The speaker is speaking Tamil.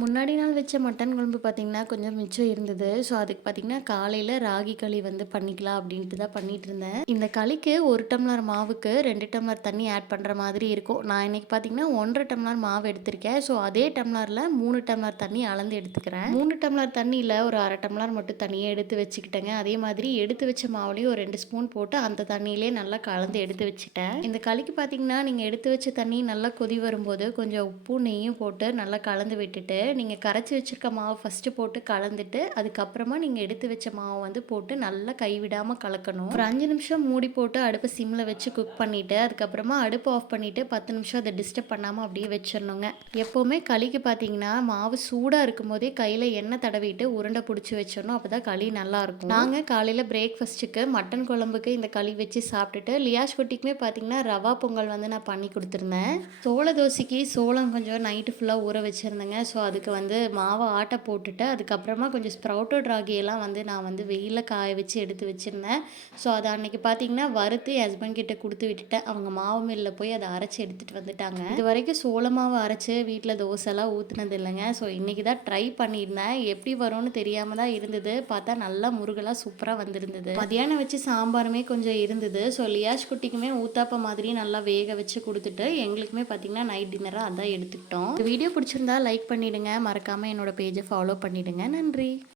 முன்னாடி நாள் வச்ச மட்டன் குழம்பு பார்த்தீங்கன்னா, கொஞ்சம் மிச்சம் இருந்தது. ஸோ, அதுக்கு பார்த்தீங்கன்னா, காலையில ராகி களி வந்து பண்ணிக்கலாம் அப்படின்ட்டு தான் பண்ணிட்டு இருந்தேன். இந்த களிக்கு 1 டம்ளர் மாவுக்கு 2 டம்ளர் தண்ணி ஆட் பண்ற மாதிரி இருக்கும். நான் இன்னைக்கு பார்த்தீங்கன்னா, 1 1/2 டம்ளர் மாவு எடுத்திருக்கேன். ஸோ, அதே டம்ளர்ல 3 டம்ளர் தண்ணி அளந்து எடுத்துக்கிறேன். 3 டம்ளர் தண்ணியில ஒரு 1/2 டம்ளர் மட்டும் தண்ணிய எடுத்து வச்சுக்கிட்டேங்க. அதே மாதிரி எடுத்து வச்ச மாவுலயும் ஒரு 2 ஸ்பூன் போட்டு அந்த தண்ணியிலே நல்லா கலந்து எடுத்து வச்சுட்டேன். இந்த களிக்கு பார்த்தீங்கன்னா, நீங்க எடுத்து வச்ச தண்ணி நல்லா கொதி வரும்போது கொஞ்சம் உப்பும், நெய்யும் போட்டு நல்லா கலந்து விட்டுட்டு நீங்கள் கரைச்சி வச்சுருக்க மாவு ஃபஸ்ட்டு போட்டு கலந்துட்டு அதுக்கப்புறமா நீங்கள் எடுத்து வச்ச மாவை வந்து போட்டு நல்லா கைவிடாமல் கலக்கணும். ஒரு 5 நிமிஷம் மூடி போட்டு அடுப்பை சிம்மில் வச்சு குக் பண்ணிவிட்டு அதுக்கப்புறமா அடுப்பு ஆஃப் பண்ணிவிட்டு 10 நிமிஷம் அதை டிஸ்டர்ப் பண்ணாமல் அப்படியே வச்சிடணுங்க. எப்போவுமே களிக்கு பார்த்தீங்கன்னா மாவு சூடாக இருக்கும் போதே கையில் எண்ணெய் தடவிட்டு உருண்டை பிடிச்சி வச்சிடணும். அப்போ தான் களி நல்லாயிருக்கும். நாங்கள் காலையில் பிரேக்ஃபாஸ்ட்டுக்கு மட்டன் குழம்புக்கு இந்த களி வச்சு சாப்பிட்டுட்டு லியாஷ் குட்டிக்குமே பார்த்தீங்கன்னா ரவா பொங்கல் வந்து நான் பண்ணி கொடுத்துருந்தேன். சோள தோசைக்கு சோளம் கொஞ்சம் நைட்டு ஃபுல்லாக ஊற வச்சுருந்தேங்க. ஸோ அதுக்கு வந்து மாவை ஆட்டை போட்டுட்டு அதுக்கப்புறமா கொஞ்சம் ஸ்ப்ரவுட்டட் ராகியெல்லாம் வந்து நான் வந்து வெயிலில் காய வச்சு எடுத்து வச்சுருந்தேன். ஸோ அதை அன்றைக்கி பார்த்தீங்கன்னா வறுத்து என் ஹஸ்பண்ட் கிட்ட கொடுத்து விட்டுட்டேன். அவங்க மாவு மில்லில் போய் அதை அரைச்சி எடுத்துகிட்டு வந்துட்டாங்க. இது வரைக்கும் சோள மாவு அரைச்சி வீட்டில் தோசைலாம் ஊற்றுனது இல்லைங்க. ஸோ இன்றைக்கி தான் ட்ரை பண்ணியிருந்தேன். எப்படி வரும்னு தெரியாமல் தான் இருந்தது. பார்த்தா நல்லா முருகலாக சூப்பராக வந்திருந்தது. மதியானம் வச்சு சாம்பாருமே கொஞ்சம் இருந்தது. ஸோ லியாஷ் குட்டிக்குமே ஊத்தாப்ப மாதிரி நல்லா வேக வச்சு கொடுத்துட்டு எங்களுக்குமே பார்த்தீங்கன்னா நைட் டின்னராக அதான் எடுத்துக்கிட்டோம். வீடியோ பிடிச்சிருந்தா லைக் பண்ணிவிடுங்க. மறக்காமல் என்னோட பேஜை ஃபாலோ பண்ணிவிடுங்க. நன்றி.